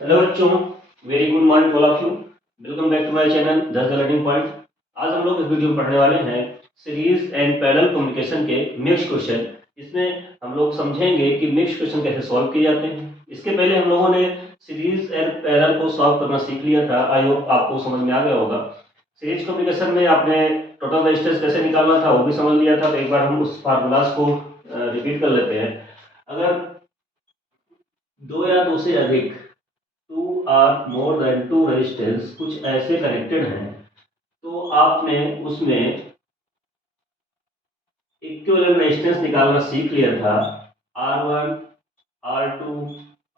Hello बच्चों, very good morning all of you. Welcome back to my channel the learning point. आज हम लोग इस वीडियो में पढ़ने वाले हैं सीरीज एंड पैरेलल कम्युनिकेशन के मिक्स क्वेश्चन। इसमें हम लोग समझेंगे कि मिक्स क्वेश्चन कैसे सॉल्व किए जाते हैं। इसके पहले हम लोगों ने सीरीज एंड पैरेलल को सॉल्व करना सीख लिया था। आई होप आपको समझ में आ गया होगा। सीरीज कम्युनिकेशन में आपने टोटल रेजिस्टेंस कैसे निकालना था वो भी समझ लिया था। तो एक बार हम उस फार्मूलाज को रिपीट कर लेते हैं। अगर दो या दो से अधिक two or more than two resistance कुछ ऐसे कनेक्टेड हैं तो आपने उसमें इक्विवेलेंट रेजिस्टेंस निकालना सीख लिया था। R1, R2,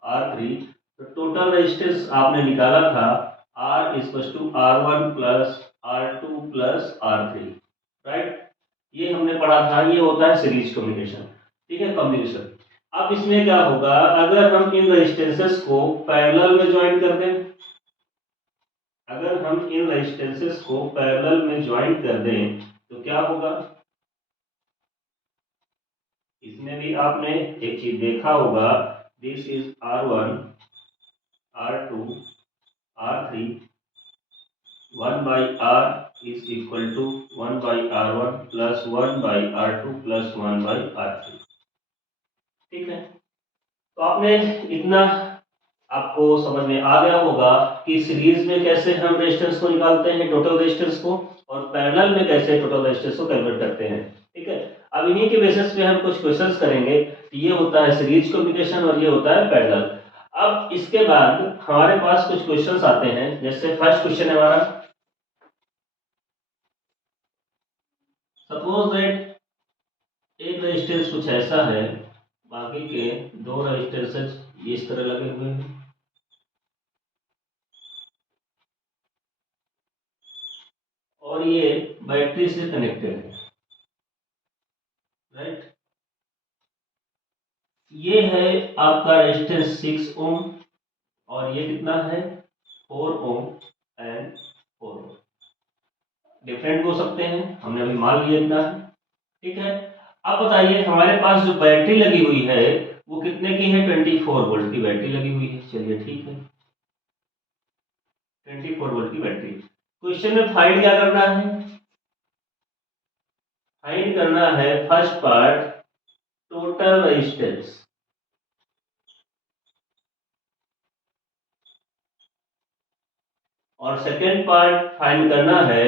R3। तो टोटल रेजिस्टेंस आपने निकाला था R equal to R1 plus R2 plus R3, right. ये हमने पढ़ा था। ये होता है सीरीज कम्युनिकेशन, ठीक है, कम्युनिकेशन। अब इसमें क्या होगा, अगर हम इन रेजिस्टेंसेस को पैरेलल में ज्वाइन कर दें, अगर हम इन रेजिस्टेंसेस को पैरेलल में ज्वाइन कर दें तो क्या होगा। इसमें भी आपने एक चीज देखा होगा, this is R1, R2, R3, 1 by R is equal to 1 by R1 plus 1 by R2 plus 1 by R3, ठीक है। तो आपने इतना आपको समझ में आ गया होगा कि सीरीज में कैसे हम रेजिस्टेंस को निकालते हैं, टोटल रेजिस्टेंस को, और पैरेलल में कैसे टोटल रेजिस्टेंस को कैलकुलेट करते हैं, ठीक है। अब इन्हीं के बेसिस पे हम कुछ क्वेश्चंस करेंगे। ये होता है सीरीज कम्युनिकेशन और ये होता है पैरेलल। अब इसके बाद हमारे पास कुछ क्वेश्चंस आते हैं। जैसे फर्स्ट क्वेश्चन है हमारा, सपोज दैट एक रेजिस्टेंस कुछ ऐसा है, बाकी के दो रेजिस्टेंसेस इस तरह लगे हुए हैं और ये बैटरी से कनेक्टेड है, राइट। ये है आपका रेजिस्टेंस 6 ओम और ये कितना है 4 ओम एंड 4 ओम। डिफरेंट हो सकते हैं, हमने अभी मान लिया इतना है, ठीक है। अब बताइए हमारे पास जो बैटरी लगी हुई है वो कितने की है, 24 वोल्ट की बैटरी लगी हुई है। चलिए ठीक है, 24 वोल्ट की बैटरी। क्वेश्चन में फाइंड क्या करना है, फाइंड करना है फर्स्ट पार्ट टोटल रेजिस्टेंस, और सेकेंड पार्ट फाइंड करना है,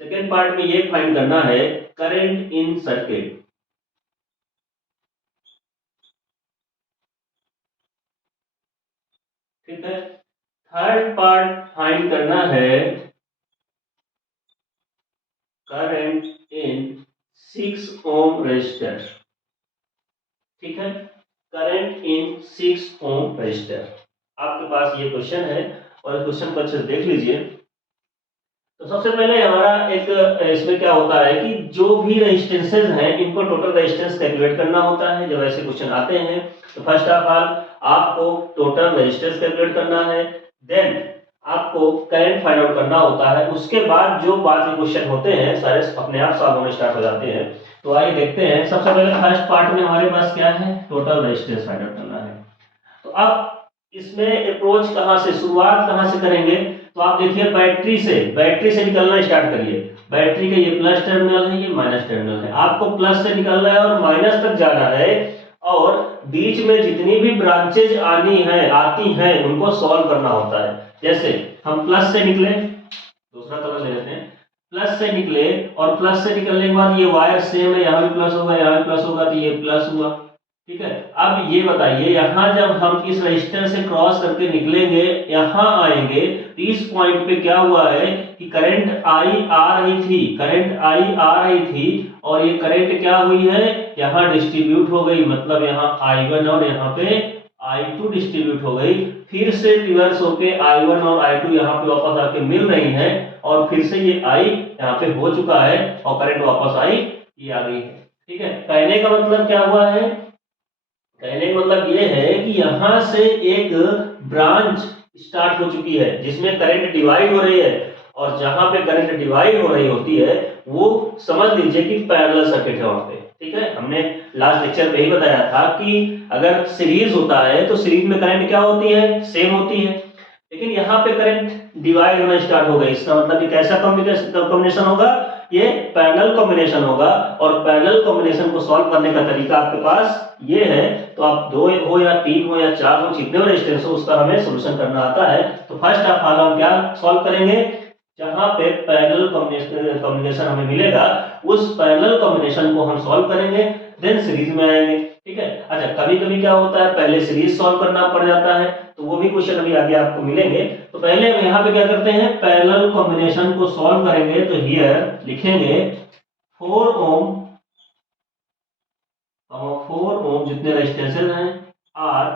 सेकेंड पार्ट में ये फाइंड करना है करंट इन सर्किट, ठीक है। थर्ड पार्ट फाइंड करना है करंट इन 6 ओम रेजिस्टर, ठीक है, करंट इन 6 ओम रेजिस्टर। आपके पास ये क्वेश्चन है और इस क्वेश्चन को अच्छे से देख लीजिए। तो सबसे पहले हमारा एक इसमें क्या होता है कि जो भी रेजिस्टेंसेज हैं इनको टोटल रेजिस्टेंस कैलकुलेट करना होता है। जब ऐसे क्वेश्चन आते हैं तो फर्स्ट ऑफ ऑल आपको टोटल रेजिस्टेंस कैलकुलेट करना है, देन आपको करंट फाइंड आउट करना होता है। उसके बाद जो बाद के क्वेश्चन होते हैं सारे अपने आप सॉल्व होने स्टार्ट हो जाते हैं। तो आइए देखते हैं। सबसे पहले फर्स्ट पार्ट में हमारे पास क्या है, टोटल रेजिस्टेंस फाइंड आउट करना है। तो अब इसमें अप्रोच कहां से, शुरुआत कहां से करेंगे, तो आप देखिए बैटरी से निकलना स्टार्ट करिए। बैटरी का ये प्लस टर्मिनल है, ये माइनस टर्मिनल है। आपको प्लस से निकलना है और माइनस तक जाना है, और बीच में जितनी भी ब्रांचेज आती हैं उनको सॉल्व करना होता है। जैसे हम प्लस से निकले, दूसरा कलर ले लेते हैं, प्लस से निकले और प्लस से निकलने के बाद ये वायर सेम है, यहाँ भी प्लस होगा यहाँ भी प्लस होगा, तो ये प्लस हुआ, ठीक है। अब ये बताइए यहाँ जब हम इस रजिस्टर से क्रॉस करके निकलेंगे, यहाँ आएंगे, तो इस पॉइंट पे क्या हुआ है कि करंट आई आ रही थी, करंट आई आ रही थी, और ये करंट क्या हुई है, यहाँ डिस्ट्रीब्यूट हो गई, मतलब यहाँ I1 और यहाँ पे I2 डिस्ट्रीब्यूट हो गई। फिर से रिवर्स होके I1 और I2 यहाँ पे वापस आके मिल रही है, और फिर से ये I यहाँ पे हो चुका है और करंट वापस आई ये आ गई है, ठीक है। कहने का मतलब क्या हुआ है, कहने का मतलब ये है कि यहां से एक ब्रांच स्टार्ट हो चुकी है जिसमें करंट डिवाइड हो रही है, और जहां पे करंट डिवाइड हो रही होती है वो समझ लीजिए कि पैरेलल सर्किट है वहां पे, ठीक है। हमने लास्ट लेक्चर में ही बताया था कि अगर सीरीज होता है तो सीरीज में करंट क्या होती है, सेम होती है। लेकिन यहाँ पे करंट डिवाइड होना स्टार्ट हो गई, इसका मतलब ये कैसा कॉम्बिनेशन होगा, ये पैरेलल कॉम्बिनेशन होगा। और पैरेलल कॉम्बिनेशन को सॉल्व करने का तरीका आपके पास ये है, तो आप 2 हो या 3 हो या 4 हो, जितने रेजिस्टेंस हो उसका हमें सॉल्यूशन करना आता है। तो फर्स्ट ऑफ ऑल हम क्या सॉल्व करेंगे, जहां पे पैरेलल कॉम्बिनेशन हमें मिलेगा उस पैरेलल कॉम्बिनेशन को हम सॉल्व करेंगे, देन सीरीज में आएंगे। ठीक है। अच्छा, कभी कभी क्या होता है पहले सीरीज सॉल्व करना पड़ जाता है, तो वो भी क्वेश्चन अभी आगे आपको मिलेंगे। तो पहले हम यहाँ पे क्या करते हैं, पैरेलल कॉम्बिनेशन को सॉल्व करेंगे। तो हियर लिखेंगे 4 ओम 4 ओम जितने रेजिस्टेंसेस हैं आर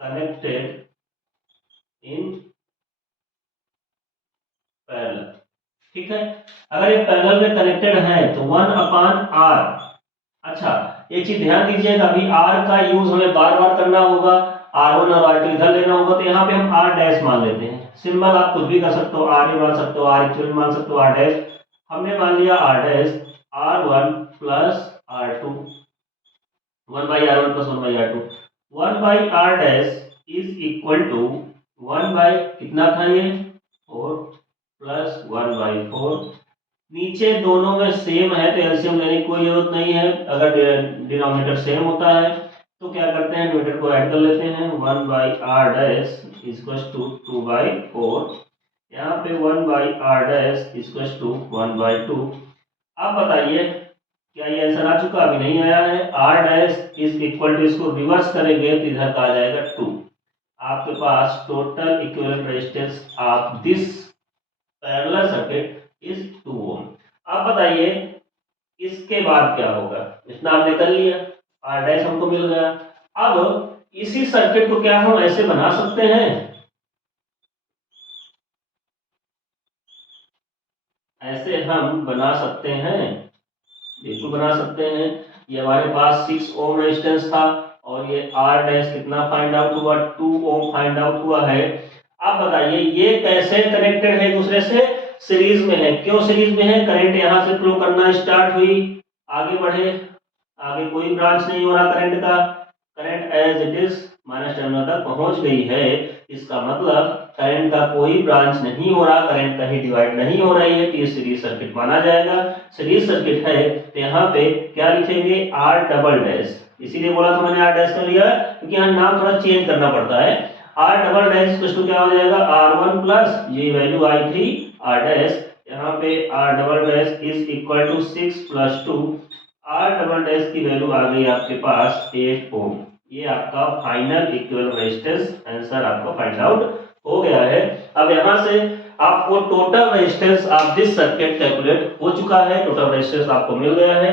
कनेक्टेड इन पैरेलल। ठीक है। अगर ये पैरेलल में कनेक्टेड है तो 1/r। अच्छा, एक चीज ध्यान दीजिएगा, अभी r का यूज हमें बार बार करना होगा, r1 और r2 इधर लेना होगा। तो यहाँ पे हम r डैश मान लेते हैं, सिंबल आप कुछ भी कर सकते हो, r मान सकते हो, r इक्वल मान सकते हो, r डैश। हमने मान लिया r dash, r1 plus r2, 1/r1 plus 1/r2, 1/r dash is equal to 1 by कितना था ये 4 प्लस 1/4। नीचे दोनों में सेम है तो एलसीएम लेने की कोई जरूरत नहीं है। अगर डिनोमिनेटर सेम होता है तो क्या करते हैं, न्यूमरेटर को ऐड कर लेते हैं। 1/r डैश इक्वल्स टू 2/4, यहाँ पे 1/r डैश इक्वल्स टू 1/2। अब बताइए क्या ये आंसर आ चुका, अभी नहीं आया है। r dash is equal to, इसको रिवर्स करेंगे तो इधर का आ जाएगा 2। आपके पास total equivalent resistance of this parallel circuit is 2 ohm. अब बताइए इसके बाद क्या होगा, इतना आपने कर लिया, r डैश हमको मिल गया। अब इसी सर्किट को क्या हम ऐसे बना सकते हैं, ऐसे हम बना सकते हैं, बिल्कुल बना सकते हैं। ये हमारे पास 6 ओम रेजिस्टेंस था और ये r डैश कितना फाइंड आउट हुआ, 2 ओम फाइंड आउट हुआ है। अब बताइए ये कैसे कनेक्टेड है दूसरे से, सीरीज में है। क्यों सीरीज में है, करंट यहां से फ्लो करना स्टार्ट हुई, आगे बढ़े, आगे कोई ब्रांच नहीं हो रहा करंट का, current as it is minus terminal तक पहुंच गई है। इसका मतलब करंट का कोई ब्रांच नहीं हो रहा, करंट कहीं डिवाइड नहीं हो रही है, तो ये सीरीज सर्किट माना जाएगा। सीरीज सर्किट है तो यहाँ पे क्या लिखेंगे, r डबल डैश। इसीलिए बोला तो मैंने r डैश कर लिया क्योंकि यहाँ नाम थोड़ा चेंज करना पड़ता है। r double dash equal to क्या हो जाएगा, r1 प्लस ये वैल्यू आई थी r डैश, यहाँ पे r double dash is equal to 6 plus 2, r double dash की वैल्यू आ गई आपके पास 8 ओम। ये आपका फाइनल इक्विवेलेंट रेजिस्टेंस आंसर आपका फाइंड आउट हो गया है। अब यहाँ से आपको total resistance of this circuit calculate हो चुका है, टोटल रेजिस्टेंस आपको मिल गया है।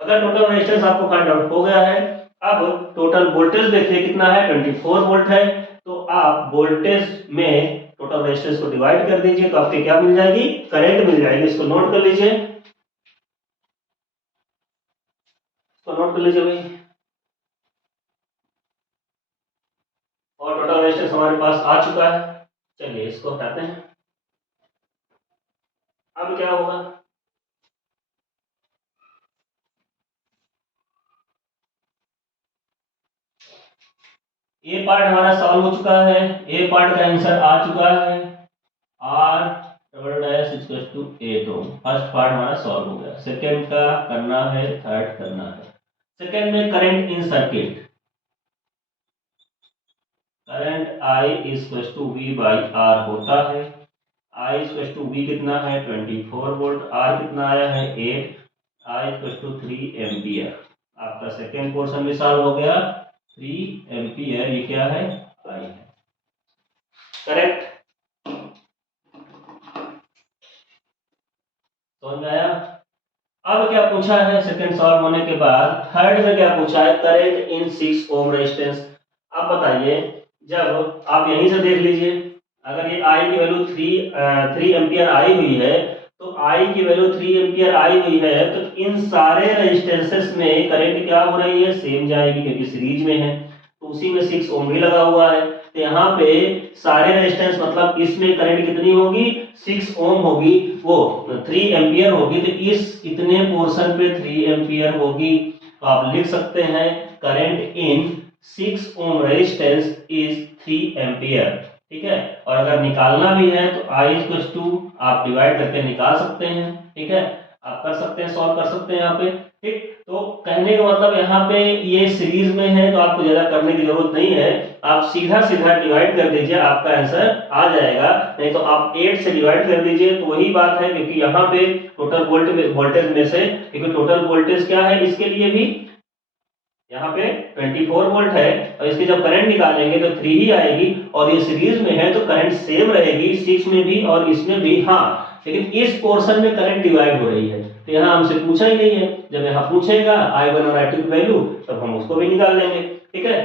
अगर टोटल रेजिस्टेंस आपको फाइंड आउट हो गया है, अब टोटल वोल्टेज देखिए कितना है, 24 वोल्ट है। तो आप वोल्टेज में टोटल रेजिस्टेंस को डिवाइड कर दीजिए तो आपके क्या मिल जाएगी, करंट मिल जाएगी। इसको नोट कर लीजिए, इसको नोट कर लीजिए भाई। और टोटल रेजिस्टेंस हमारे पास आ चुका है, चलिए इसको हटाते हैं। अब क्या होगा, ए पार्ट हमारा सॉल्व हो चुका है, ए पार्ट का आंसर आ चुका है, r double dash equal to 8 ohm. First part हमारा सॉल्व हो गया, सेकंड का करना है, थर्ड करना है। सेकंड में current in circuit, current I equal to V by R होता है। I इक्वल टू V कितना है 24 वोल्ट, R कितना आया है 8, I इक्वल टू 3 एम्पियर। आपका सेकेंड पोर्शन भी सॉल्व हो गया, 3 एम्पियर ये क्या है, I है। करेक्ट, समझ में आया। अब क्या पूछा है सेकंड सॉल्व होने के बाद, थर्ड में क्या पूछा है, करंट इन 6 ओम रेजिस्टेंस। अब बताइए, जब आप यहीं से देख लीजिए, अगर ये I की वैल्यू 3 एम्पियर आई हुई है, तो I की वैल्यू 3 एम्पियर आई हुई है, तो इन सारे रेजिस्टेंसेस में करंट क्या हो रही है, सेम जाएगी क्योंकि सीरीज में है। तो उसी में 6 ओम भी लगा हुआ है, तो यहाँ पे सारे रेजिस्टेंस मतलब इसमें करंट कितनी होगी, 6 ओम होगी, वो 3 एम्पियर होगी, तो इस इतने पोर्शन पे 3 एम्पियर होगी। तो आप लिख सकते हैं current in 6 ohm resistance is 3 ampere. ठीक है, और अगर निकालना भी है तो I इक्वल टू आप डिवाइड करके निकाल सकते हैं। ठीक है, आप कर सकते हैं, सॉल्व कर सकते हैं यहाँ पे। ठीक, तो कहने का मतलब यहाँ पे ये सीरीज में है तो आपको ज्यादा करने की जरूरत नहीं है, आप सीधा सीधा डिवाइड कर दीजिए, आपका आंसर आ जाएगा। नहीं तो आप 8 से डिवाइड कर दीजिए तो वही बात है, क्योंकि यहाँ पे टोटल वोल्टेज में से, क्योंकि टोटल वोल्टेज क्या है इसके लिए भी, यहाँ पे 24 वोल्ट है, और इसके जब करंट निकालेंगे तो 3 ही आएगी, और ये सीरीज में है तो करंट सेम रहेगी 6 में भी और इसमें भी। हाँ, लेकिन इस पोर्शन में करंट डिवाइड हो रही है, तो यहाँ हमसे पूछा ही नहीं है, जब यहाँ पूछेगा I1 और I2 की वैल्यू तब हम उसको भी निकाल लेंगे। ठीक है,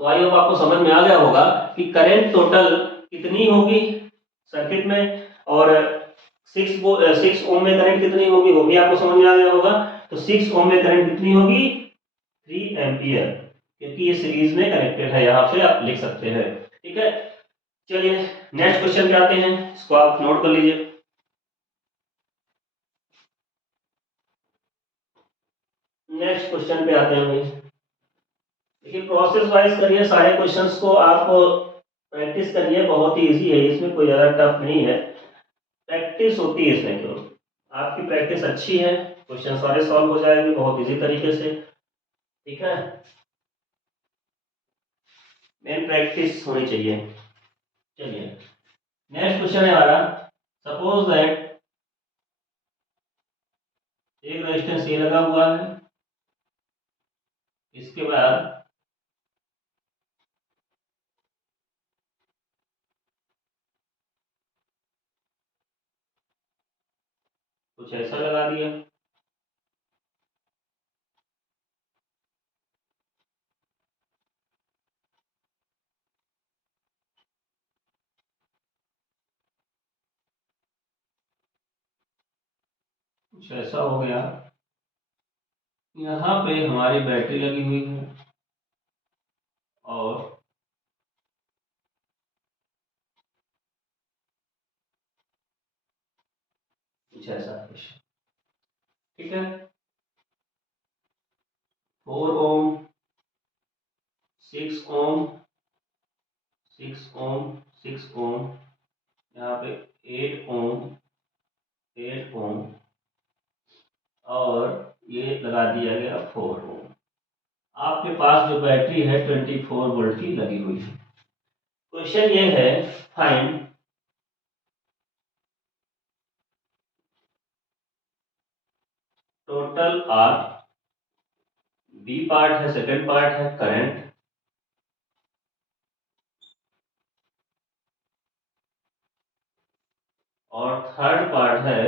तो आई होप आपको समझ में आ गया होगा कि करंट टोटल कितनी होगी सर्किट में, और 6 ओम में करंट कितनी होगी वो भी आपको समझ में आ गया होगा। तो 6 ओम में करंट कितनी होगी, 3 एम्पियर, क्योंकि ये सीरीज में कनेक्टेड है, यहाँ पे आप लिख सकते हैं। ठीक है, चलिए नेक्स्ट क्वेश्चन पे आते हैं, इसको आप नोट कर लीजिए। नेक्स्ट क्वेश्चन पे आते हैं भाई। देखिए प्रोसेस वाइज करिए सारे क्वेश्चंस को, आप प्रैक्टिस करिए, बहुत ही इजी है, इसमें कोई ज़्यादा टफ नहीं है, प्रैक्टिस होती है इसमें। क्यों, आपकी प्रैक्टिस अच्छी है, क्वेश्चन सारे सॉल्व हो जाएंगे बहुत इजी तरीके से। ठीक है, मेन प्रैक्टिस होनी चाहिए। चलिए नेक्स्ट क्वेश्चन है हमारा, सपोज दैट एक रेजिस्टेंस ये लगा हुआ है, इसके बाद कुछ ऐसा लगा दिया, कुछ ऐसा हो गया, यहाँ पे हमारी बैटरी लगी हुई है और कुछ ऐसा क्वेश्चन। ठीक है, 4 ओम, 6 ओम, 6 ओम, 6 ओम, यहाँ पे 8 ओम, 8 ओम, और ये लगा दिया गया 4 ओम। आपके पास जो बैटरी है 24 वोल्ट की लगी हुई है। क्वेश्चन ये है, find total R, B part है, सेकंड पार्ट है करंट, और थर्ड पार्ट है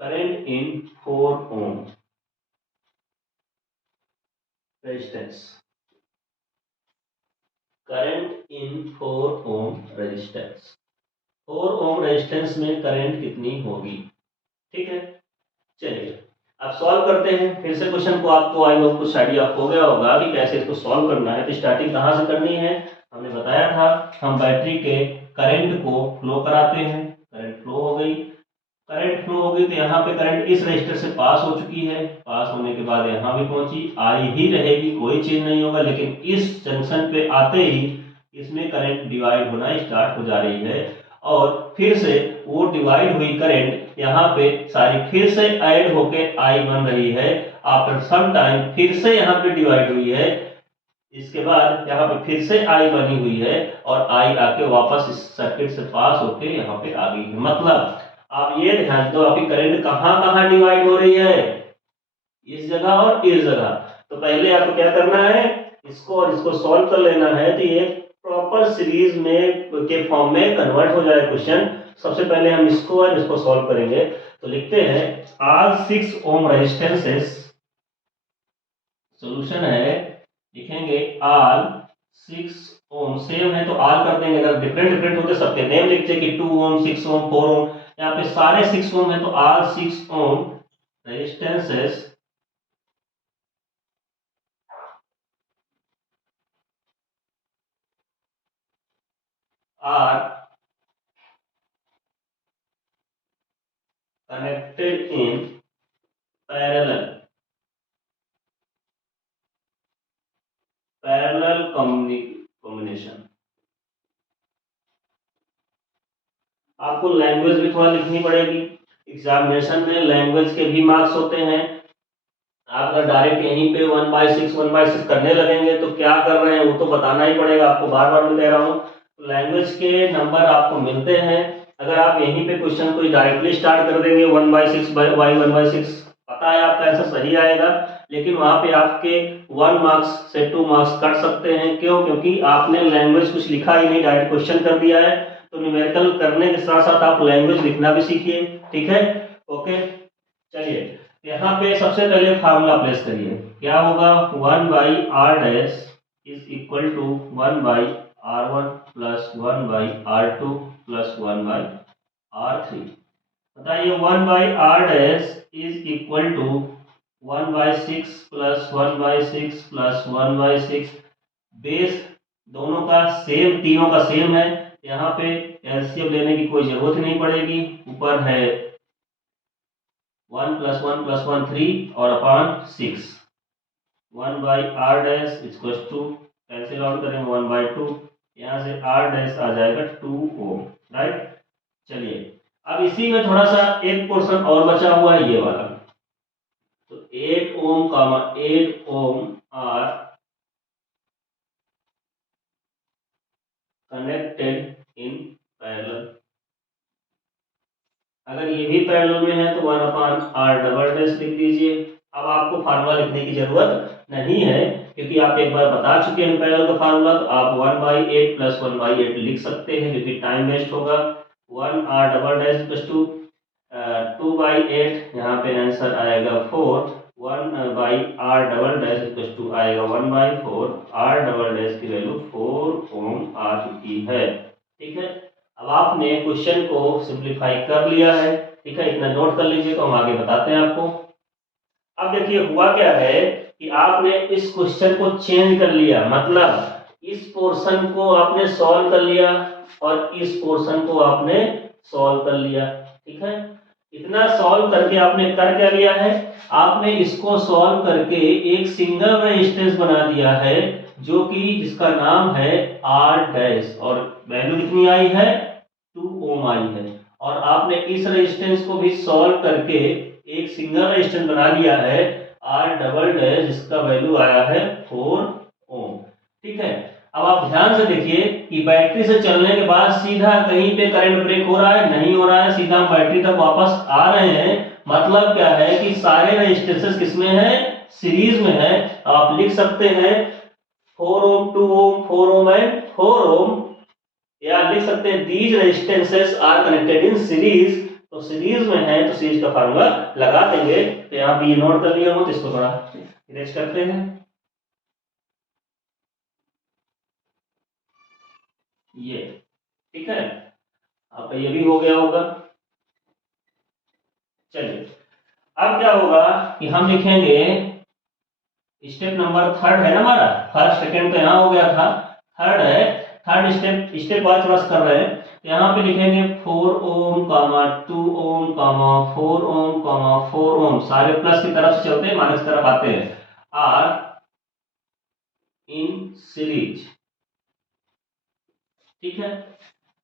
current in 4 ohm resistance, current in 4 ohm resistance, 4 ohm resistance में करंट कितनी होगी। ठीक है, चलिए अब सॉल्व करते हैं फिर से क्वेश्चन को। आपको आई होप कुछ आइडिया हो गया होगा कि कैसे इसको सॉल्व करना है। तो स्टार्टिंग कहाँ से करनी है, हमने बताया था, हम बैटरी के करंट को फ्लो कराते हैं, करंट फ्लो हो गई, करंट फ्लो हो गई तो यहाँ पे करंट इस रजिस्टर से पास हो चुकी है, पास होने के बाद यहाँ भी पहुंची, आई ही रहेगी, कोई चेंज नहीं होगा, लेकिन इस जंक्शन पे आते ही इसमें करंट डिवाइड होना स्टार्ट हो जा रही है, और फिर से वो डिवाइड हुई करंट यहाँ पे सारी फिर से ऐड होके आई बन रही है, आफ्टर सम टाइम फिर से यहाँ पे डिवाइड हुई है, इसके बाद यहाँ पे फिर से आई बनी हुई है, और आई आके वापस इस सर्किट से पास होके यहाँ पे आ गई है। मतलब आप ये ध्यान दो, आपकी करंट कहाँ कहाँ डिवाइड हो रही है, इस जगह और इस जगह। तो पहले आपको क्या करना है, इसको और इसको सॉल्व कर लेना है, तो ये प्रॉपर सीरीज में के फॉर्म में कन्वर्ट हो जाए क्वेश्चन। सबसे पहले हम इसको और इसको सॉल्व करेंगे। तो लिखते हैं आर 6 ओम रेजिस्टेंसेस, सॉल्यूशन है, लिखेंगे आर 6 ओम, सेम है तो आर कर देंगे, अगर डिफरेंट डिफरेंट होते सबके नेम लिखते कि 2 ओम, 6 ओम, 4 ओम, यहाँ पे सारे 6 ओम है तो are 6 ohm resistances are connected in parallel combination. आपको लैंग्वेज भी थोड़ा लिखनी पड़ेगी। एग्जामिनेशन में लैंग्वेज के भी मार्क्स होते हैं। आप अगर डायरेक्ट यहीं पे 1/6 करने लगेंगे तो क्या कर रहे हैं वो तो बताना ही पड़ेगा आपको, बार बार मैं कह रहा हूँ। तो लैंग्वेज के नंबर आपको मिलते हैं। अगर आप यहीं पे क्वेश्चन को डायरेक्टली स्टार्ट कर देंगे 1/6 पता है आपका आंसर सही आएगा, लेकिन वहां पे आपके 1 मार्क्स से 2 मार्क्स कट सकते हैं। क्यों? क्योंकि आपने लैंग्वेज कुछ लिखा ही नहीं, डायरेक्ट क्वेश्चन कर दिया है। तो न्यूमेरिकल करने के साथ साथ आप लैंग्वेज लिखना भी सीखिए। ठीक है, ओके। चलिए यहाँ पे सबसे पहले फार्मूला प्लेस करिए। क्या होगा? 1/r dash is equal to 1/r1 plus 1/r2 plus 1/r3। बताइए 1/r dash is equal to 1/6 plus 1/6 plus 1/6। Base दोनों का सेम, तीनों का सेम है। यहाँ पे एलसीएम लेने की कोई जरूरत नहीं पड़ेगी। ऊपर है 1 प्लस 1 प्लस 1 3 और upon 6। 1/r dash equal to, cancel out करेंगे 1/2, यहाँ से r डैश आ जाएगा 2 ओम। राइट। चलिए अब इसी में थोड़ा सा एक पोर्शन और बचा हुआ है, ये वाला। तो 8 ओम कामा 8 ओम आर कनेक्टेड इन पैरेलल। अगर ये भी पैरेलल में है तो 1/r डबल डैश लिख दीजिए। अब आपको फार्मूला लिखने की जरूरत नहीं है, क्योंकि आप एक बार बता चुके हैं पैरेलल का फार्मूला। तो आप 1/8 प्लस 1/8 लिख सकते हैं, क्योंकि टाइम वेस्ट होगा। 1r डबल डैश प्लस 2/8, यहाँ पे आंसर आएगा 4। 1/r double dash equal to आएगा 1/4। r डबल डैश की वैल्यू 4 ओम आ चुकी है। ठीक है, अब आपने क्वेश्चन को सिंप्लीफाई कर लिया है। ठीक है, इतना नोट कर लीजिए, तो हम आगे बताते हैं आपको। अब देखिए हुआ क्या है कि आपने इस क्वेश्चन को चेंज कर लिया, मतलब इस पोर्शन को आपने सॉल्व कर लिया और इस पोर्शन को आपने सॉल्व कर लिया। ठीक है, इतना सॉल्व करके आपने कर क्या लिया है? आपने इसको सॉल्व करके एक सिंगल रेजिस्टेंस बना दिया है, जो कि जिसका नाम है R डैश, और वैल्यू कितनी आई है? 2 ओम आई है। और आपने इस रेजिस्टेंस को भी सॉल्व करके एक सिंगल रेजिस्टेंस बना लिया है R डबल डैश, जिसका वैल्यू आया है 4 ओम। ठीक है, अब आप ध्यान से देखिए कि बैटरी से चलने के बाद सीधा कहीं पे करंट ब्रेक हो रहा है? नहीं हो रहा है, सीधा हम बैटरी तक वापस आ रहे हैं। मतलब क्या है कि सारे रेजिस्टेंसेस किसमें है? सीरीज में है। आप लिख सकते हैं 4 ओम, 2 ओम, 4 ओम एंड 4 ओम, या लिख सकते हैं these resistances are connected in series. तो सीरीज में है तो सीरीज का फार्मूला लगा देंगे। तो यहाँ पे ये नोट कर लिया हो, तो इसको थोड़ा इरेज करते हैं। ये ठीक है, आपका ये भी हो गया होगा। चलिए अब क्या होगा कि हम लिखेंगे स्टेप नंबर 3 है ना हमारा। फर्स्ट सेकंड तो यहाँ हो गया था, 3 है। थर्ड स्टेप वाइज थोड़ा सा कर रहे हैं। यहाँ पे लिखेंगे 4 ओम कामा 2 ओम कामा 4 ओम कामा 4 ओम, सारे प्लस की तरफ से चलते हैं, माइनस की तरफ आते हैं, आर इन सीरीज। ठीक है,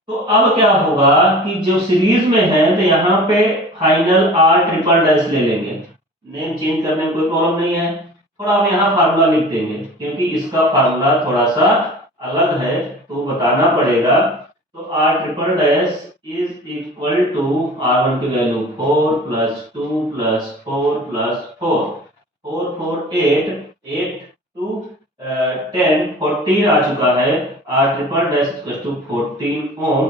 तो अब क्या होगा कि जो सीरीज में है तो यहाँ पे फाइनल आर ट्रिपल डैश ले लेंगे। नेम चेंज करने में कोई प्रॉब्लम नहीं है। थोड़ा हम यहाँ फार्मूला लिख देंगे, क्योंकि इसका फार्मूला थोड़ा सा अलग है तो बताना पड़ेगा। तो R triple dash is equal to R1 की वैल्यू 4 प्लस 2 प्लस 4 प्लस 4, 4 4 8, 8 2 10, 14 आ चुका है। R triple dash equal to 14 ohm.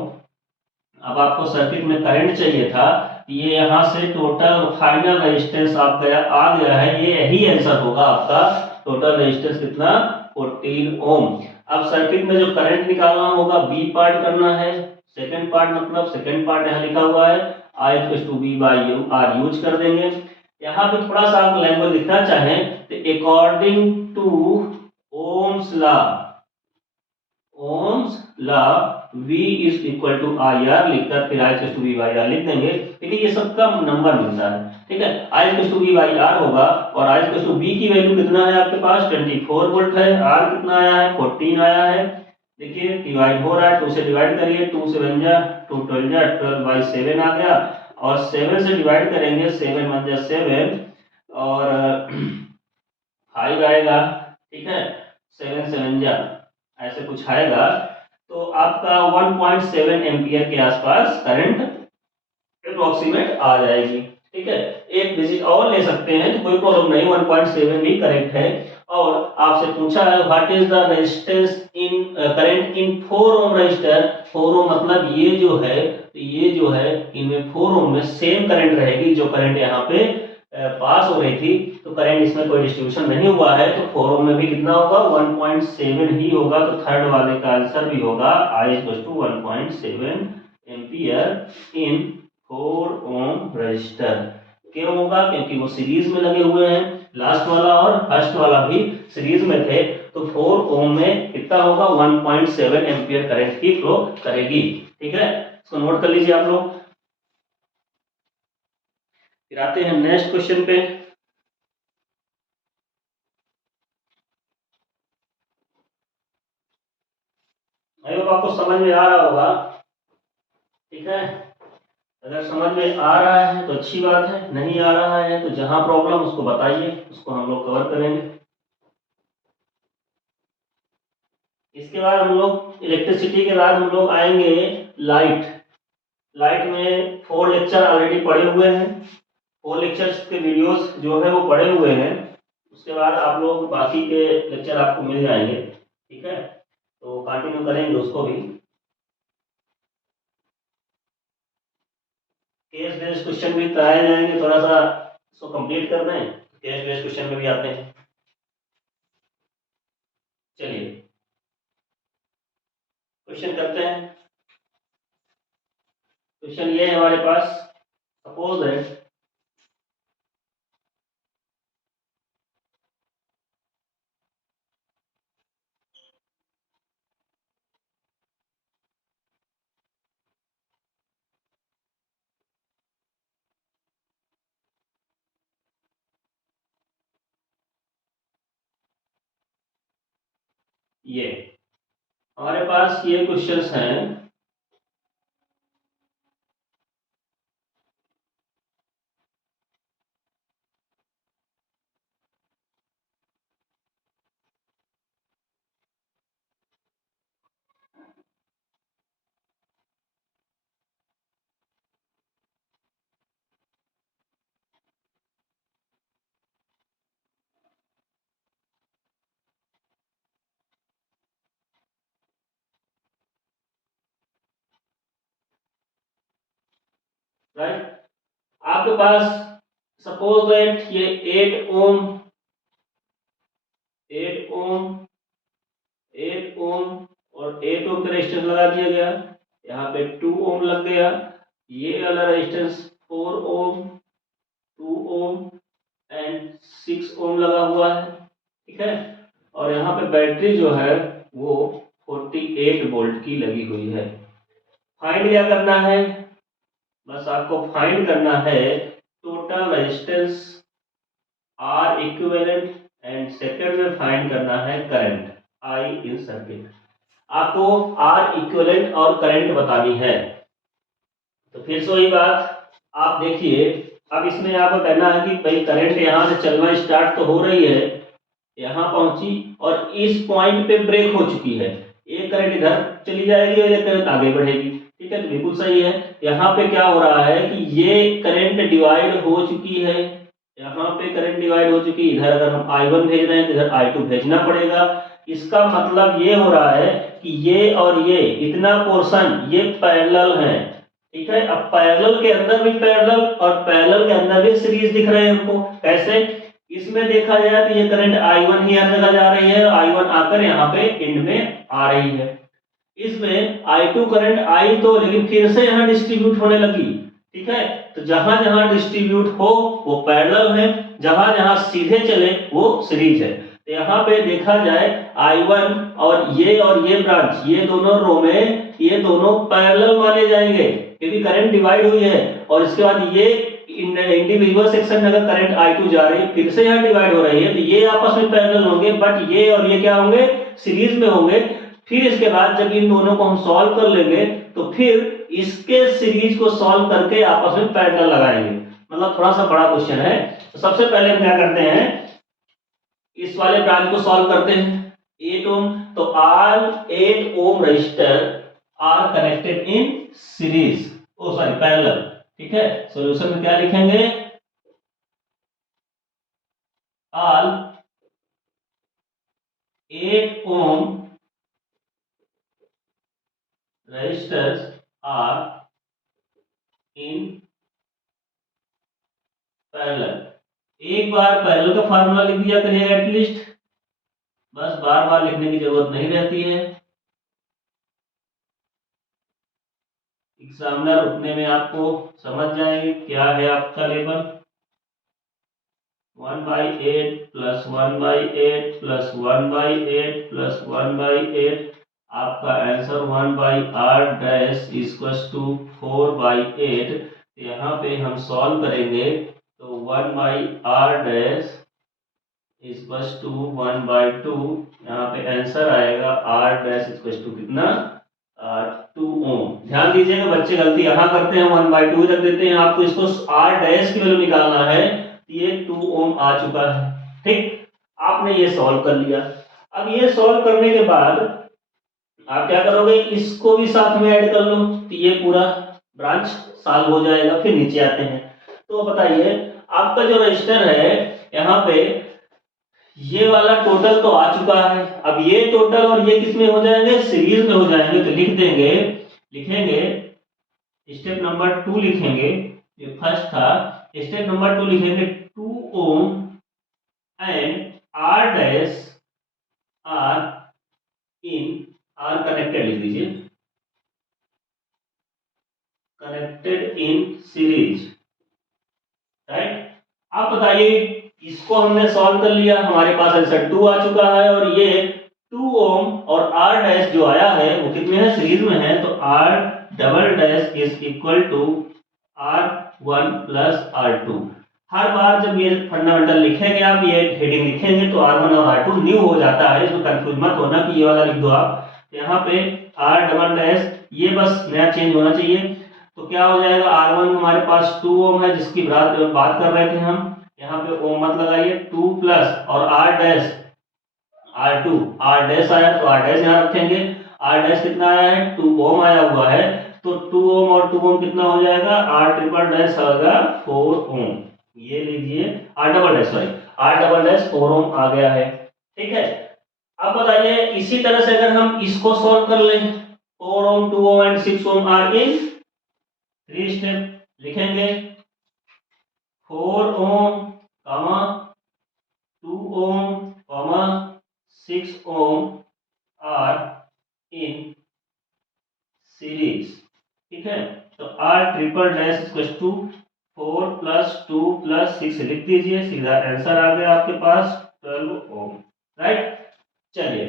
अब आपको सर्किट में करंट चाहिए था, ये यहाँ से टोटल फाइनल रेजिस्टेंस आपका आ गया है। ये यही आंसर होगा आपका। टोटल रेजिस्टेंस कितना? 14 ओम। अब सर्किट में जो करंट निकालना होगा, बी पार्ट करना है। सेकंड पार्ट मतलब सेकंड पार्ट यहाँ लिखा हुआ है, I equal to B by U, R use कर देंगे। यहाँ पे थोड़ा सा आप लैंग्वेज लिखना चाहें तो according to Ohm's law, Ohm's law V is equal to I R लिखकर फिर I equal to V by R लिख देंगे। देखिए ये सबका नंबर मिलता है, ठीक है। I equal to V by R होगा और आई इक्वल टू वी की वैल्यू कितना है आपके पास 24 वोल्ट है, आर कितना आया है 14 आया है। देखिए डिवाइड हो रहा है, 2 से डिवाइड करिए, 2 से बन जा 2 12 जा 12 बाई 7 आ गया और 7 से डिवाइड करेंगे 7 बन जा 7 और 5 आएगा, ठीक है। 7 7 जा ऐसे कुछ आएगा तो आपका 1.7 एम्पियर के आसपास करंट अप्रोक्सीमेट आ जाएगी, ठीक है। एक डिजिट और ले सकते हैं तो कोई प्रॉब्लम नहीं, 1.7 भी करेक्ट है। और आपसे पूछा है what is the resistance in current in 4 ohm resistor. 4 ohm मतलब ये जो है, तो ये जो है इनमें 4 ओम में सेम करंट रहेगी जो करंट यहाँ पे पास हो रही थी, तो करंट इसमें कोई डिस्ट्रीब्यूशन नहीं हुआ है तो 4 ओम में भी कितना होगा 1.7 ही होगा। तो थर्ड वाले का आंसर भी होगा I equal to 1.7 ampere in 4 ohm resistor. क्यों होगा? क्योंकि वो सीरीज में लगे हुए हैं, लास्ट वाला और फर्स्ट वाला भी सीरीज में थे, तो 4 ओम में कितना होगा 1.7 एम्पियर करंट की फ्लो करेगी, ठीक है। इसको नोट कर लीजिए आप लोग। फिर आते हैं नेक्स्ट क्वेश्चन पे। आई होप आपको समझ में आ रहा होगा, ठीक है। अगर समझ में आ रहा है तो अच्छी बात है, नहीं आ रहा है तो जहां प्रॉब्लम उसको बताइए, उसको हम लोग कवर करेंगे। इसके बाद हम लोग इलेक्ट्रिसिटी के बाद हम लोग आएंगे लाइट। लाइट में 4 लेक्चर ऑलरेडी पढ़े हुए हैं, 4 लेक्चर्स के वीडियोस जो है वो पढ़े हुए हैं। उसके बाद आप लोग बाकी के लेक्चर आपको मिल जाएंगे, ठीक है, तो कंटिन्यू करेंगे उसको भी। केस बेस्ड क्वेश्चन भी कराए जाएंगे, थोड़ा सा इसको कंप्लीट कर दें, केस बेस्ड क्वेश्चन में भी आते हैं। चलिए क्वेश्चन करते हैं। क्वेश्चन ये है हमारे पास, सपोज है ये हमारे पास ये क्वेश्चंस हैं। राइट, आपके पास सपोज दैट ये 8 ओम 8 ओम 8 ओम और 8 ओम का रेजिस्टेंस लगा दिया गया, यहाँ पे 2 ओम लग गया, ये वाला रेजिस्टेंस 4 ओम 2 ओम एंड 6 ओम लगा हुआ है, ठीक है। और यहाँ पे बैटरी जो है वो 48 वोल्ट की लगी हुई है। फाइंड क्या करना है? बस आपको फाइंड करना है total resistance R equivalent and second में फाइंड करना है करंट आई इन सर्किट। आपको आर इक्विवेलेंट और करंट बतानी है। तो फिर से वही बात, आप देखिए अब इसमें आपको कहना है कि भाई करंट यहाँ से चलना स्टार्ट तो हो रही है, यहाँ पहुंची और इस पॉइंट पे ब्रेक हो चुकी है, एक करंट इधर चली जाएगी और एक करंट आगे बढ़ेगी, ठीक है। तो बिल्कुल सही है। यहाँ पे क्या हो रहा है कि ये करंट डिवाइड हो चुकी है, यहाँ पे करंट डिवाइड हो चुकी है, इधर अगर हम I1 भेज रहे हैं तो इधर I2 भेजना पड़ेगा। इसका मतलब ये हो रहा है कि ये और ये इतना पोर्शन ये पैरेलल है, ठीक है। अब पैरेलल के अंदर भी पैरेलल और पैरेलल के अंदर भी सीरीज दिख रहे हैं हमको। कैसे? इसमें देखा जाए तो ये करंट I1 ही हर जगह जा रही है, I1 आकर यहाँ पे एंड में आ रही है। इसमें I2 करंट आई तो लेकिन फिर से यहाँ डिस्ट्रीब्यूट होने लगी, ठीक है। तो जहां जहां डिस्ट्रीब्यूट हो वो पैरेलल है, जहां जहां सीधे चले वो सीरीज है। तो यहाँ पे देखा जाए I1 और ये ब्रांच ये दोनों रो में ये दोनों पैरेलल माने जाएंगे क्योंकि करंट डिवाइड हुई है, और इसके बाद ये इंडिविजुअल सेक्शन में अगर करंट I2 जा रही है फिर से यहाँ डिवाइड हो रही है, तो ये आपस में पैरेलल होंगे, बट ये और ये क्या होंगे, सीरीज में होंगे। फिर इसके बाद जब इन दोनों को हम सॉल्व कर लेंगे तो फिर इसके सीरीज को सॉल्व करके आपस में पैरेलल लगाएंगे। मतलब थोड़ा सा बड़ा क्वेश्चन है। तो सबसे पहले हम क्या करते हैं, इस वाले ब्रांच को सॉल्व करते हैं। 8 ओम, तो all 8 ohm resistor are connected in series, o sorry parallel. ठीक है, सॉल्यूशन में क्या लिखेंगे, all 8 ohm resistors are in parallel। एक बार पैरेलल का फार्मूला लिख दिया करिएगा एटलीस्ट, बस बार बार लिखने की जरूरत नहीं रहती है। एग्जामिनर उतने में आपको समझ जाएंगे क्या है आपका लेवल। 1/8 प्लस 1/8 प्लस 1/8 प्लस 1/8, आपका answer 1/r dash equals to 4/8। यहाँ पे हम सॉल्व करेंगे तो 1/r डैश इक्वल्स टू 1/2। यहाँ पे आंसर आएगा r डैश इक्वल्स टू कितना, 2 ओम। ध्यान दीजिएगा बच्चे गलती यहाँ करते हैं, 1/2 रख देते हैं, आपको इसको r डैश की वैल्यू निकालना है, ये 2 ओम आ चुका है। ठीक, आपने ये सॉल्व कर लिया। अब ये सॉल्व करने के बाद आप क्या करोगे, इसको भी साथ में ऐड कर लो, तो ये पूरा ब्रांच सॉल्व हो जाएगा। फिर नीचे आते हैं, तो बताइए आपका जो रजिस्टर है यहाँ पे ये वाला टोटल तो आ चुका है, अब ये टोटल और ये किस में हो जाएंगे, सीरीज में हो जाएंगे। तो लिख देंगे, लिखेंगे स्टेप नंबर 2 लिखेंगे, ये फर्स्ट था, स्टेप नंबर 2 लिखेंगे 2 ohm and r dash are in, are connected लिख दीजिए, कनेक्टेड इन सीरीज, राइट। आप बताइए इसको हमने सॉल्व कर लिया, हमारे पास आंसर 2 आ चुका है, और ये 2 ओम और r डैश जो आया है वो कितने हैं, सीरीज में है, तो r double dash is equal to r1 plus r2। हर बार जब ये फंडामेंटल लिखेंगे आप, ये हेडिंग लिखेंगे तो r1 और r2 न्यू हो जाता है, इसमें कंफ्यूज मत होना कि ये वाला लिख दो आप। यहाँ पे r डबल डैश ये बस नया चेंज होना चाहिए, तो क्या हो जाएगा, r1 हमारे पास 2 ओम है जिसकी बात कर रहे थे हम, यहाँ पे ओम मत लगाइए, 2 प्लस और r dash r2, r dash आया तो r डैश यहाँ रखेंगे, r डैश कितना आया है, 2 ओम आया हुआ है, तो 2 ओम और 2 ओम कितना हो जाएगा, r ट्रिपल डैश होगा 4 ओम। ये लीजिए r double dash, sorry r double dash 4 ओम आ गया है। ठीक है, अब बताइए इसी तरह से अगर हम इसको सॉल्व कर लें, 4 ohm 2 ohm and 6 ohm are in 3 step, लिखेंगे 4 ohm comma 2 ohm comma 6 ohm are in series. ठीक है, तो r triple dash equal to 4 plus 2 plus 6 लिख दीजिए, सीधा आंसर आ गया आपके पास 12 ओम, राइट। चलिए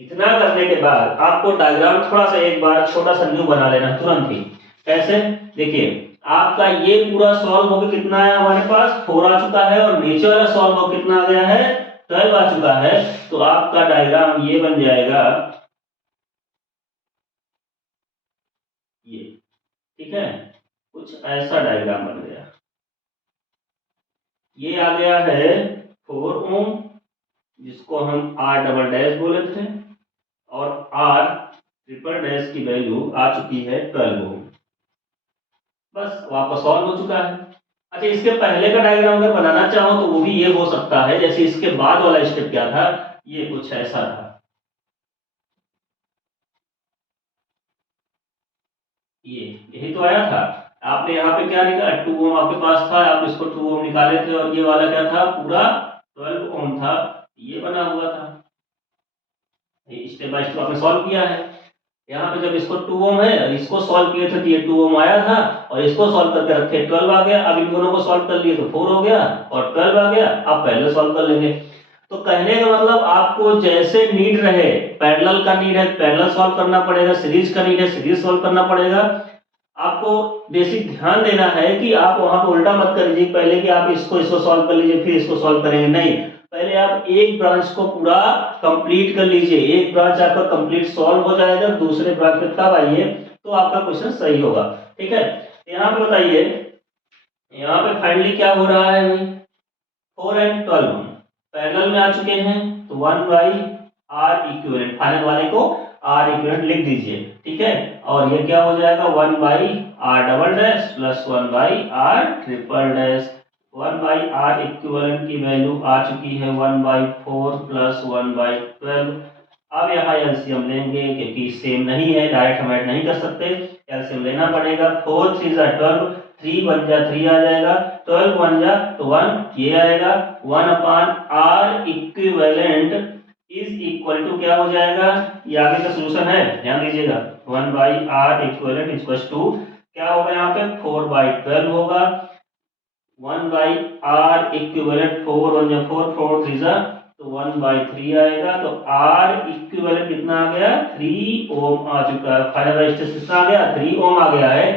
इतना करने के बाद आपको डायग्राम थोड़ा सा एक बार छोटा सा न्यू बना लेना तुरंत ही। कैसे, देखिए आपका ये पूरा सॉल्व होकर कितना है, हमारे पास 4 आ चुका है, और नीचे वाला सॉल्व होकर कितना आ गया है, 12 आ चुका है। तो आपका डायग्राम ये बन जाएगा, ये ठीक है, कुछ ऐसा डायग्राम बन गया। ये आ गया है 4 ओम जिसको हम r डबल डैश बोले थे, और r ट्रिपल डैश की वैल्यू आ चुकी है 12 ओम, बस वापस सॉल्व हो चुका है। अच्छा, इसके पहले का डायग्राम अगर बनाना चाहो तो वो भी ये हो सकता है, जैसे इसके बाद वाला स्टेप क्या था, ये कुछ ऐसा था, ये यही तो आया था। आपने यहाँ पे क्या लिखा, 2 ओम आपके पास था, आप इसको 2 ओम निकाले थे, और ये वाला क्या था, पूरा 12 ओम था, ये बना हुआ था। स्टेप बाय स्टेप आपने सॉल्व किया है। यहाँ पे जब इसको 2 ओम है, इसको सॉल्व किए थे तो ये 2 ओम आया था, और इसको सॉल्व करके रखे 12 आ गया। अब इन दोनों को सॉल्व कर लिए तो 4 हो गया और 12 आ गया। अब पहले सॉल्व कर लेंगे, तो कहने का मतलब आपको जैसे नीड रहे, पैरेलल का नीड है पैरेलल सॉल्व करना पड़ेगा, सीरीज का नीड है सीरीज सॉल्व करना पड़ेगा। आपको बेसिक ध्यान देना है कि आप वहां पर उल्टा मत कर लीजिए पहले कि आप इसको सॉल्व कर लीजिए फिर इसको सॉल्व करेंगे, नहीं, पहले आप एक ब्रांच को पूरा कंप्लीट कर लीजिए, एक ब्रांच आपका कंप्लीट सॉल्व हो जाएगा, दूसरे ब्रांच पे तब आइए तो आपका क्वेश्चन सही होगा। ठीक है, यहाँ पे बताइए, यहाँ पे फाइनली क्या हो रहा है भाई, 4 एंड 12 पैरेलल में आ चुके हैं, तो 1 बाई आर इक्विवेलेंट, फाइनल वाले को आर इक्विवेलेंट लिख दीजिए। ठीक है, और ये क्या हो जाएगा 1 by R double dash plus 1 by R triple dash. 1 by R equivalent की वैल्यू आ चुकी है 1 बाई 4 प्लस 1 बाई 12। अब यहाँ एलसीएम लेंगे क्योंकि सेम नहीं है, डायरेक्ट हम ऐड नहीं कर सकते, एलसीएम लेना पड़ेगा। 4 3 12, 3 1 जा 3 आ जाएगा, 12 1 जा तो 1 ये आएगा, 1 upon R equivalent is equal to क्या हो जाएगा, ये आगे का सॉल्यूशन है ध्यान दीजिएगा, 1 by R equivalent equal to क्या होगा यहाँ पे 4 बाई 12 होगा, 1 बाई आर इक्विवेलेंट 4 1 जा 4 4 3 जा तो 1 बाई 3 आएगा, तो आर इक्विवेलेंट कितना आ गया 3 ओम आ चुका है, फाइनल रेजिस्टेंस कितना आ गया 3 ओम आ गया है।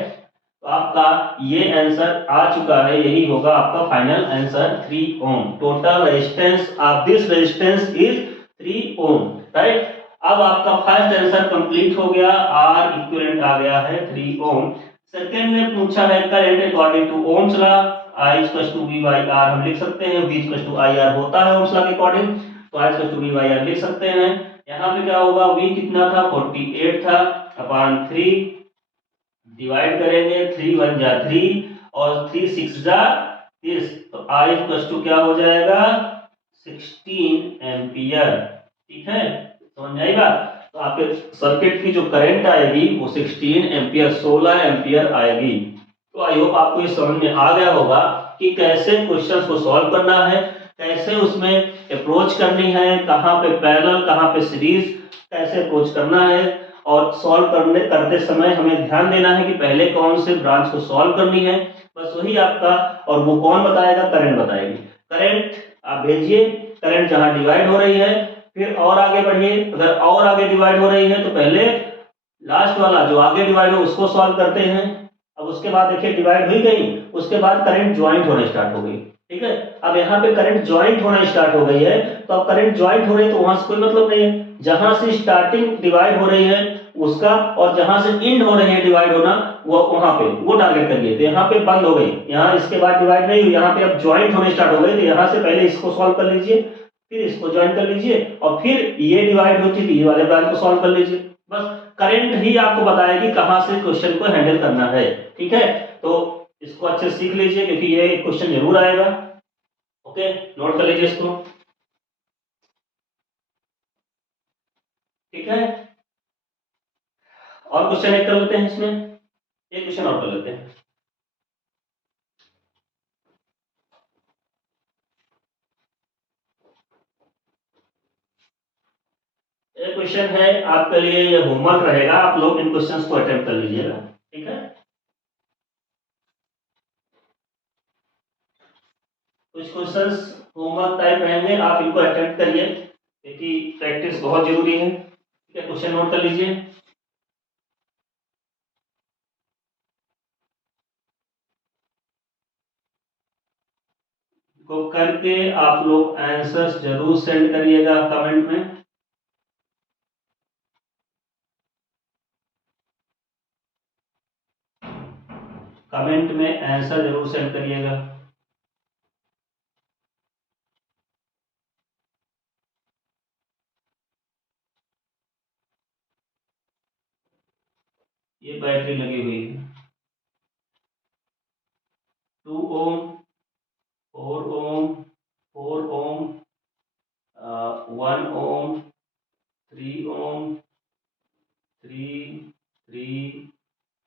तो आपका ये आंसर आ चुका है, यही होगा आपका final answer 3 ohm. Total resistance of this resistance is 3 ohm, right. अब आपका फर्स्ट आंसर कंप्लीट हो गया, आर इक्विवेलेंट आ गया है 3 ओम। सेकंड में पूछा है current according to Ohm's law, I equal to V by R हम लिख सकते हैं, V equal to I R होता है ओम्स लॉ के अकॉर्डिंग, तो I equal to V by R लिख सकते हैं। यहाँ पे क्या होगा V कितना था 48 था अपॉन 3 डिवाइड करेंगे, 3 1 जा 3 और 3 6 जा 30, तो I इक्वल टू क्या हो जाएगा 16 एम्पियर। ठीक है, समझ आई बात। तो आपके सर्किट की जो करंट आएगी वो 16 एम्पियर 16 एम्पियर आएगी। तो आई होप आपको ये समझ में आ गया होगा कि कैसे क्वेश्चन को सॉल्व करना है, कैसे उसमें अप्रोच करनी है, कहाँ पे पैरेलल कहाँ पे सीरीज कैसे अप्रोच करना है, और सॉल्व करते समय हमें ध्यान देना है कि पहले कौन से ब्रांच को सॉल्व करनी है, बस वही आपका। और वो कौन बताएगा, करंट बताएगी। करंट आप भेजिए, करंट जहां डिवाइड हो रही है, फिर और आगे बढ़िए, अगर और आगे डिवाइड हो रही है तो पहले लास्ट वाला जो आगे डिवाइड हो उसको सॉल्व करते हैं। अब उसके बाद देखिए डिवाइड हुई गई, उसके बाद करंट ज्वाइंट होने स्टार्ट हो गई। ठीक है, अब यहाँ पे करंट ज्वाइंट होना स्टार्ट हो गई है, तो अब करंट ज्वाइंट हो रही है तो वहां से कोई मतलब नहीं है, जहां से स्टार्टिंग डिवाइड हो रही है उसका और जहां से एंड हो रही है डिवाइड होना वो वहां पे वो टारगेट करिए। तो यहाँ पे बंद हो गई, यहाँ इसके बाद डिवाइड नहीं हुई, यहाँ पे अब ज्वाइंट होने स्टार्ट हो गई, तो यहाँ से पहले इसको सॉल्व कर लीजिए, फिर इसको ज्वाइन कर लीजिए, और फिर ये डिवाइड होती थी ये वाले ब्रांच को सॉल्व कर लीजिए। बस करंट ही आपको बताएगी कहां से क्वेश्चन को हैंडल करना है। ठीक है, तो इसको अच्छे से सीख लीजिए क्योंकि ये क्वेश्चन जरूर आएगा। ओके, नोट कर लीजिए इसको। ठीक है, और क्वेश्चन एक कर लेते हैं, इसमें एक क्वेश्चन और कर लेते हैं। एक क्वेश्चन है आपके लिए, ये होमवर्क रहेगा, आप लोग इन क्वेश्चंस को अटेम्प्ट कर लीजिएगा। ठीक है, कुछ क्वेश्चंस होमवर्क टाइप रहेंगे, आप इनको अटेम्प्ट करिए क्योंकि प्रैक्टिस बहुत जरूरी है। ठीक है, क्वेश्चन नोट कर लीजिए। को करके आप लोग आंसर्स जरूर सेंड करिएगा कमेंट में। कमेंट में आंसर जरूर सेंड करिएगा। ये बैटरी लगी हुई है 2 ओम 4 ओम 4 ओम 1 ओम 3 ओम 3 3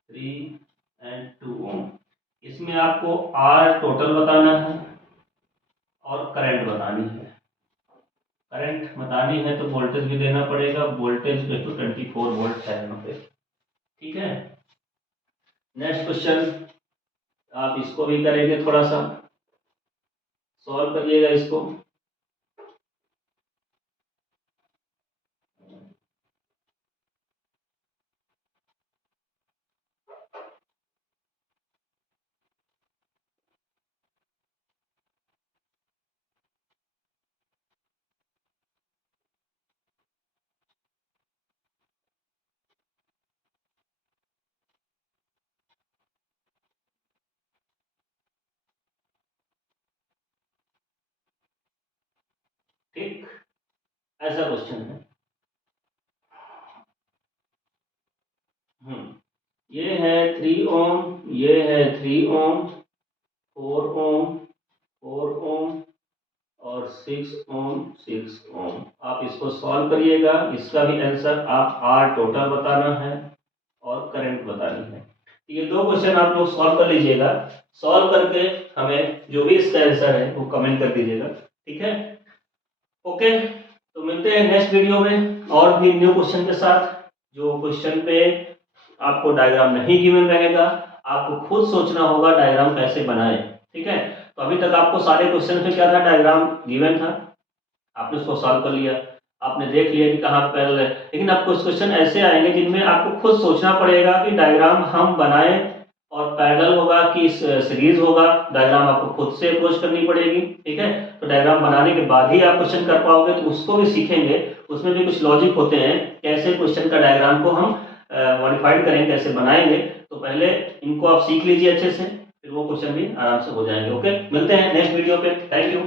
3 एंड 2 ओम। इसमें आपको आर टोटल बताना है और करंट बतानी है। करंट बतानी है तो वोल्टेज भी देना पड़ेगा, वोल्टेज 24 वोल्ट है यहाँ पे। ठीक है, नेक्स्ट क्वेश्चन आप इसको भी करेंगे, थोड़ा सा सॉल्व करिएगा इसको। ठीक, ऐसा क्वेश्चन है। ये है 3 ओम, ये है 3 ओम, 4 ओम, 4 ओम और 6 ओम, 6 ओम। आप इसको सॉल्व करिएगा। इसका भी आंसर आप आर टोटल बताना है और करंट बतानी है। ये दो क्वेश्चन आप लोग सॉल्व कर लीजिएगा। सॉल्व करके हमें जो भी इसका आंसर है वो कमेंट कर दीजिएगा, ठीक है। ओके, तो मिलते हैं नेक्स्ट वीडियो में और भी न्यू क्वेश्चन के साथ। जो क्वेश्चन पे आपको डायग्राम नहीं गिवन रहेगा, आपको खुद सोचना होगा डायग्राम कैसे बनाए, ठीक है। तो अभी तक आपको सारे क्वेश्चन पे क्या था, डायग्राम गिवन था, आपने उसको सॉल्व कर लिया, आपने देख लिया कि कहाँ पैरेलल है। लेकिन अब कुछ क्वेश्चन ऐसे आएंगे जिनमें आपको खुद सोचना पड़ेगा कि डायग्राम हम बनाएं और पैरेलल होगा कि सीरीज होगा। डायग्राम आपको खुद से अप्रोच करनी पड़ेगी, ठीक है। तो डायग्राम बनाने के बाद ही आप क्वेश्चन कर पाओगे, तो उसको भी सीखेंगे। उसमें भी कुछ लॉजिक होते हैं, कैसे क्वेश्चन का डायग्राम को हम मॉडिफाइड करेंगे, कैसे बनाएंगे। तो पहले इनको आप सीख लीजिए अच्छे से, फिर वो क्वेश्चन भी आराम से हो जाएंगे। ओके, मिलते हैं नेक्स्ट वीडियो पे। Thank you.